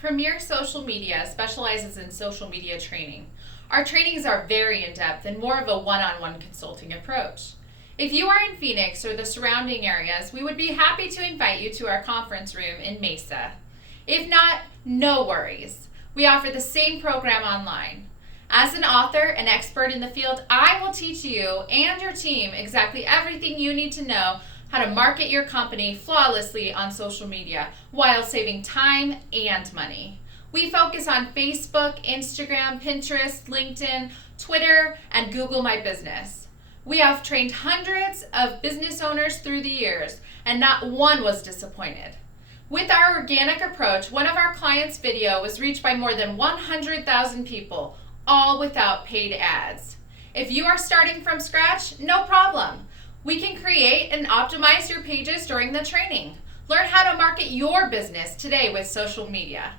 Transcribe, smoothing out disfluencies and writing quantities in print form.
Premier Social Media specializes in social media training. Our trainings are very in-depth and more of a one-on-one consulting approach. If you are in Phoenix or the surrounding areas, we would be happy to invite you to our conference room in Mesa. If not, no worries. We offer the same program online. As an author and expert in the field, I will teach you and your team exactly everything you need to know how to market your company flawlessly on social media while saving time and money. We focus on Facebook, Instagram, Pinterest, LinkedIn, Twitter, and Google My Business. We have trained hundreds of business owners through the years, and not one was disappointed. With our organic approach, one of our clients' video was reached by more than 100,000 people, all without paid ads. If you are starting from scratch, no problem. We can create and optimize your pages during the training. Learn how to market your business today with social media.